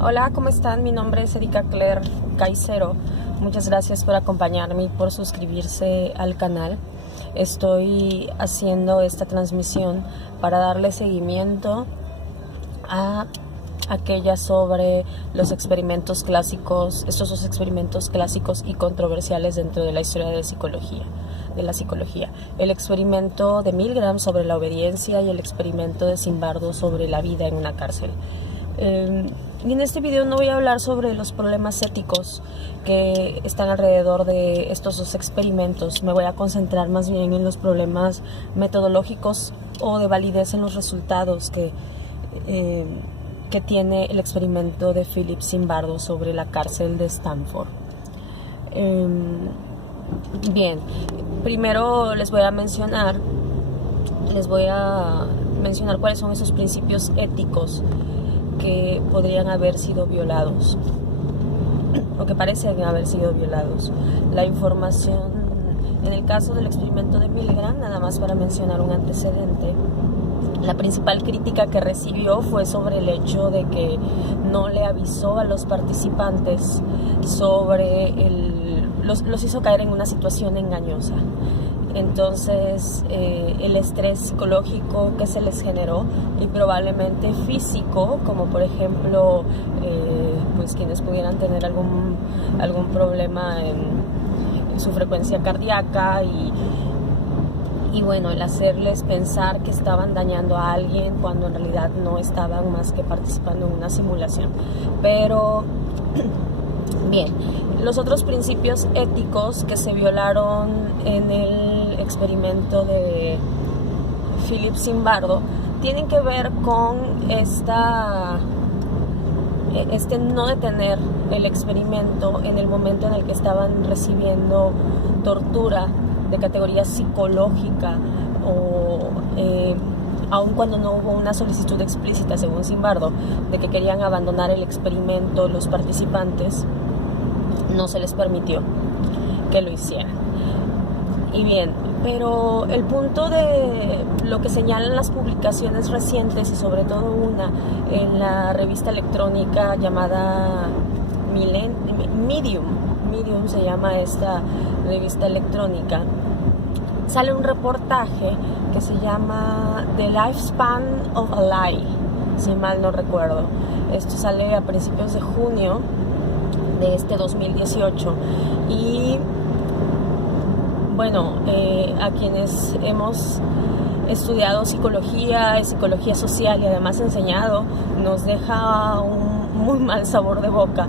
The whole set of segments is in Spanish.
Hola, ¿cómo están? Mi nombre es Erika Claire Caicero. Muchas gracias por acompañarme y por suscribirse al canal. Estoy haciendo esta transmisión para darle seguimiento a aquella sobre los experimentos clásicos, estos dos experimentos clásicos y controversiales dentro de la historia de la psicología. El experimento de Milgram sobre la obediencia y el experimento de Zimbardo sobre la vida en una cárcel. Y en este video no voy a hablar sobre los problemas éticos que están alrededor de estos dos experimentos. Me voy a concentrar más bien en los problemas metodológicos o de validez en los resultados que tiene el experimento de Philip Zimbardo sobre la cárcel de Stanford. Bien, primero les voy a mencionar cuáles son esos principios éticos que podrían haber sido violados o que parecen haber sido violados. La información en el caso del experimento de Milgram, nada más para mencionar un antecedente, la principal crítica que recibió fue sobre el hecho de que no le avisó a los participantes sobre los hizo caer en una situación engañosa. Entonces el estrés psicológico que se les generó y probablemente físico, como por ejemplo pues quienes pudieran tener algún problema en su frecuencia cardíaca y bueno, el hacerles pensar que estaban dañando a alguien cuando en realidad no estaban más que participando en una simulación. Pero bien, los otros principios éticos que se violaron en el experimento de Philip Zimbardo tienen que ver con no detener el experimento en el momento en el que estaban recibiendo tortura de categoría psicológica o aun cuando no hubo una solicitud explícita, según Zimbardo, de que querían abandonar el experimento, los participantes no se les permitió que lo hicieran. Y bien, pero el punto de lo que señalan las publicaciones recientes y sobre todo una en la revista electrónica llamada Medium se llama esta revista electrónica, sale un reportaje que se llama The Lifespan of a Lie, si mal no recuerdo. Esto sale a principios de junio de este 2018 y bueno, a quienes hemos estudiado psicología y psicología social y además enseñado, nos deja un muy mal sabor de boca,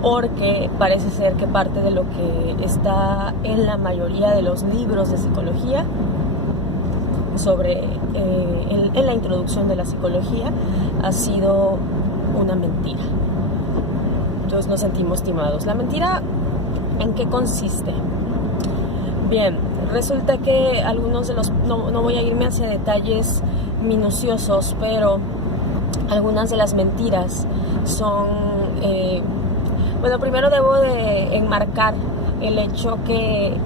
porque parece ser que parte de lo que está en la mayoría de los libros de psicología en la introducción de la psicología ha sido una mentira. Entonces nos sentimos timados. ¿La mentira en qué consiste? Bien, resulta que algunos de los... No voy a irme hacia detalles minuciosos, pero algunas de las mentiras son... bueno, primero debo de enmarcar el hecho que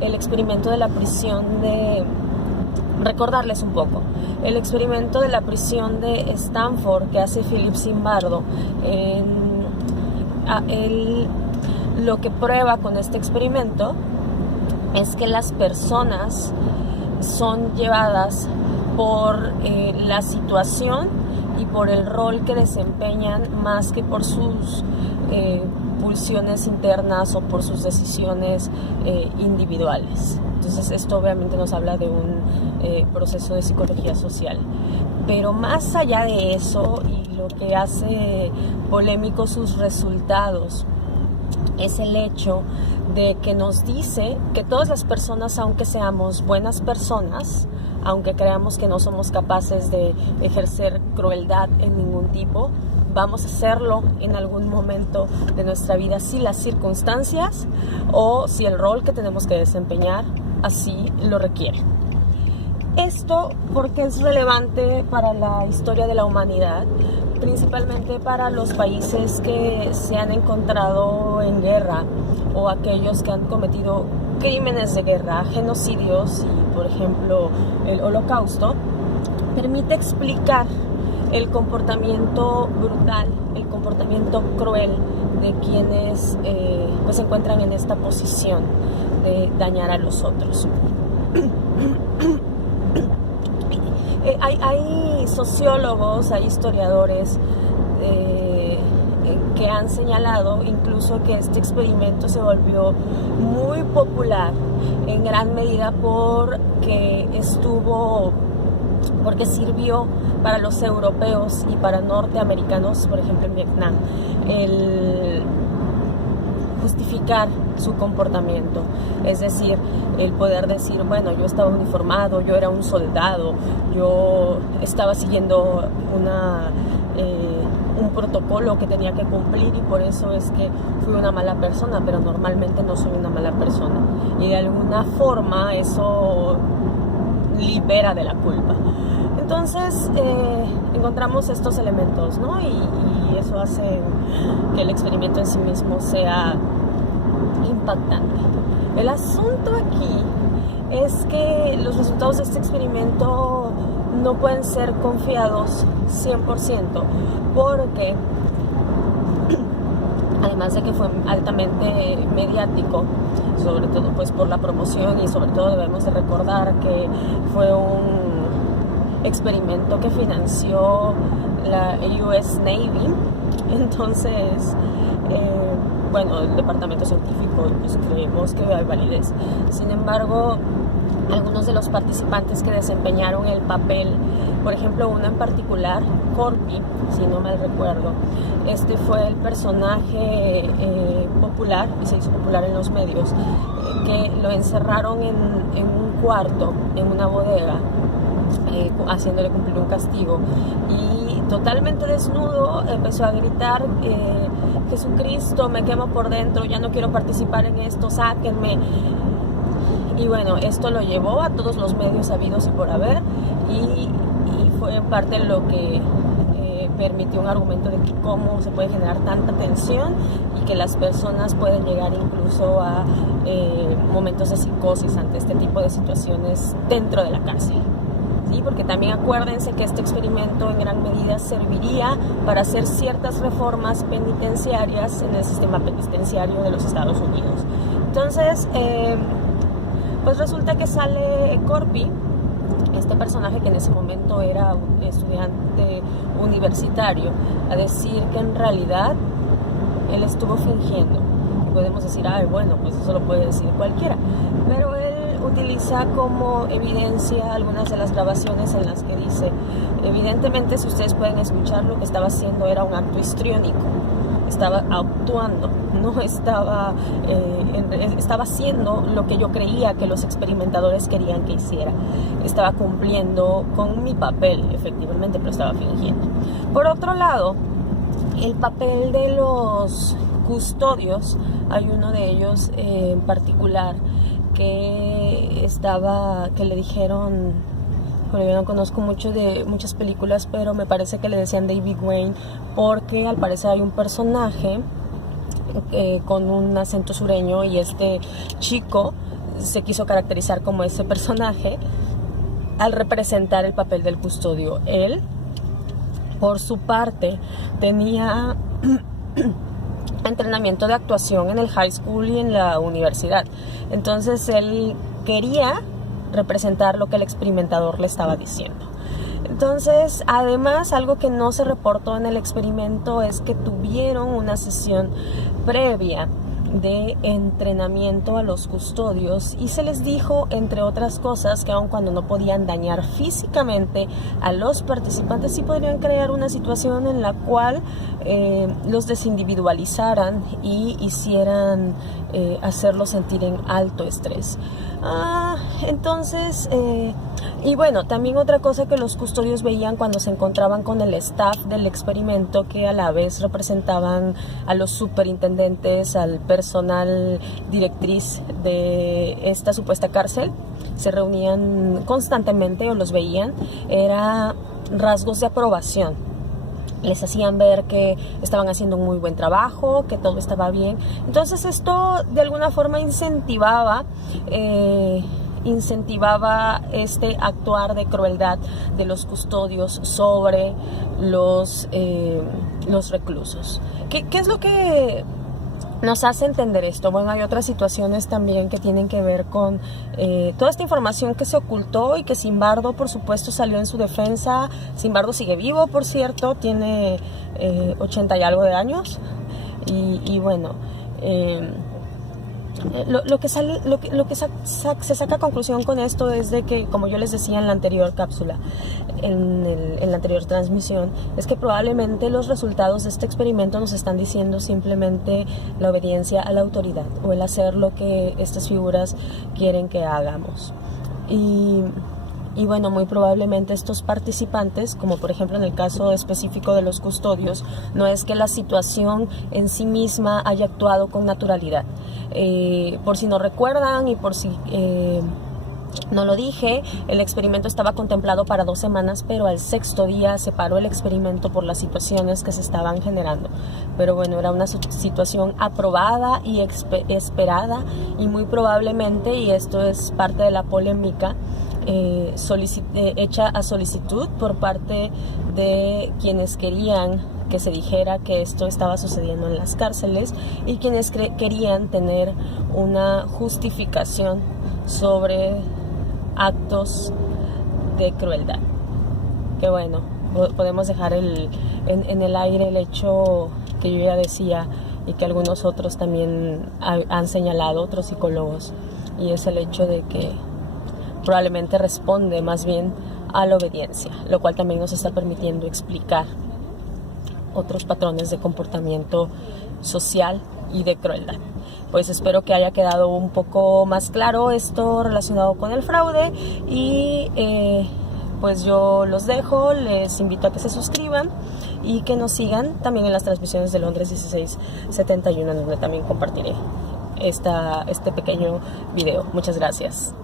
el experimento de la prisión recordarles un poco. El experimento de la prisión de Stanford que hace Philip Zimbardo, lo que prueba con este experimento es que las personas son llevadas por la situación y por el rol que desempeñan más que por sus pulsiones internas o por sus decisiones individuales. Entonces esto obviamente nos habla de un proceso de psicología social. Pero más allá de eso, y lo que hace polémicos sus resultados, es el hecho de que nos dice que todas las personas, aunque seamos buenas personas, aunque creamos que no somos capaces de ejercer crueldad en ningún tipo, vamos a hacerlo en algún momento de nuestra vida si las circunstancias o si el rol que tenemos que desempeñar así lo requiere. Esto porque es relevante para la historia de la humanidad, principalmente para los países que se han encontrado en guerra o aquellos que han cometido crímenes de guerra, genocidios y, por ejemplo, el Holocausto. Permite explicar el comportamiento brutal, el comportamiento cruel de quienes pues se encuentran en esta posición de dañar a los otros. Hay sociólogos, hay historiadores que han señalado incluso que este experimento se volvió muy popular en gran medida porque sirvió para los europeos y para norteamericanos, por ejemplo en Vietnam, el justificar su comportamiento, es decir, el poder decir, bueno, yo estaba uniformado, yo era un soldado, yo estaba siguiendo un protocolo que tenía que cumplir y por eso es que fui una mala persona, pero normalmente no soy una mala persona, y de alguna forma eso libera de la culpa. Entonces encontramos estos elementos, ¿no? Y eso hace que el experimento en sí mismo sea impactante. El asunto aquí es que los resultados de este experimento no pueden ser confiados 100%, porque además de que fue altamente mediático, sobre todo pues por la promoción, y sobre todo debemos de recordar que fue un experimento que financió la US Navy, entonces bueno, el departamento científico pues creemos que hay validez. Sin embargo, algunos de los participantes que desempeñaron el papel, por ejemplo uno en particular, Corky, si no mal recuerdo, este fue el personaje popular, y se hizo popular en los medios, que lo encerraron en un cuarto, en una bodega, haciéndole cumplir un castigo, y totalmente desnudo empezó a gritar, Jesucristo, me quemo por dentro, ya no quiero participar en esto, sáquenme. Y bueno, esto lo llevó a todos los medios habidos y por haber, y fue en parte lo que permitió un argumento de que cómo se puede generar tanta tensión y que las personas pueden llegar incluso a momentos de psicosis ante este tipo de situaciones dentro de la cárcel. ¿Sí? Porque también acuérdense que este experimento en gran medida serviría para hacer ciertas reformas penitenciarias en el sistema penitenciario de los Estados Unidos. Entonces, pues resulta que sale Corky, este personaje que en ese momento era un estudiante universitario, a decir que en realidad él estuvo fingiendo. Y podemos decir, bueno, pues eso lo puede decir cualquiera, pero él utiliza como evidencia algunas de las grabaciones en las que dice, evidentemente, si ustedes pueden escuchar, lo que estaba haciendo era un acto histriónico, estaba actuando, no estaba haciendo lo que yo creía que los experimentadores querían que hiciera, estaba cumpliendo con mi papel, efectivamente, pero estaba fingiendo. Por otro lado, el papel de los custodios, hay uno de ellos en particular que le dijeron, bueno, yo no conozco mucho de muchas películas, pero me parece que le decían David Wayne, porque al parecer hay un personaje con un acento sureño, y este chico se quiso caracterizar como ese personaje al representar el papel del custodio. Él, por su parte, tenía entrenamiento de actuación en el high school y en la universidad. Entonces él quería representar lo que el experimentador le estaba diciendo. Entonces, además, algo que no se reportó en el experimento es que tuvieron una sesión previa de entrenamiento a los custodios, y se les dijo, entre otras cosas, que aun cuando no podían dañar físicamente a los participantes, sí podrían crear una situación en la cual los desindividualizaran y hicieran hacerlos sentir en alto estrés. Entonces, y bueno, también otra cosa que los custodios veían cuando se encontraban con el staff del experimento, que a la vez representaban a los superintendentes, al personal directriz de esta supuesta cárcel, se reunían constantemente o los veían, era rasgos de aprobación. Les hacían ver que estaban haciendo un muy buen trabajo, que todo estaba bien. Entonces esto de alguna forma incentivaba incentivaba este actuar de crueldad de los custodios sobre los reclusos. ¿Qué es lo que nos hace entender esto? Bueno, hay otras situaciones también que tienen que ver con toda esta información que se ocultó y que Zimbardo, por supuesto, salió en su defensa. Zimbardo sigue vivo, por cierto, tiene 80 y algo de años. Y bueno, lo que se saca a conclusión con esto es de que, como yo les decía en la anterior cápsula, en la anterior transmisión, es que probablemente los resultados de este experimento nos están diciendo simplemente la obediencia a la autoridad o el hacer lo que estas figuras quieren que hagamos. Y bueno, muy probablemente estos participantes, como por ejemplo en el caso específico de los custodios, no es que la situación en sí misma haya actuado con naturalidad. Por si no recuerdan y por si no lo dije, el experimento estaba contemplado para 2 semanas, pero al 6º día se paró el experimento por las situaciones que se estaban generando. Pero bueno, era una situación aprobada y esperada, y muy probablemente, y esto es parte de la polémica, hecha a solicitud por parte de quienes querían que se dijera que esto estaba sucediendo en las cárceles y quienes querían tener una justificación sobre actos de crueldad. Que bueno, podemos dejar en el aire el hecho que yo ya decía y que algunos otros también han señalado, otros psicólogos, y es el hecho de que probablemente responde más bien a la obediencia, lo cual también nos está permitiendo explicar otros patrones de comportamiento social y de crueldad. Pues espero que haya quedado un poco más claro esto relacionado con el fraude, y pues yo los dejo, les invito a que se suscriban y que nos sigan también en las transmisiones de Londres 1671, en donde también compartiré este pequeño video. Muchas gracias.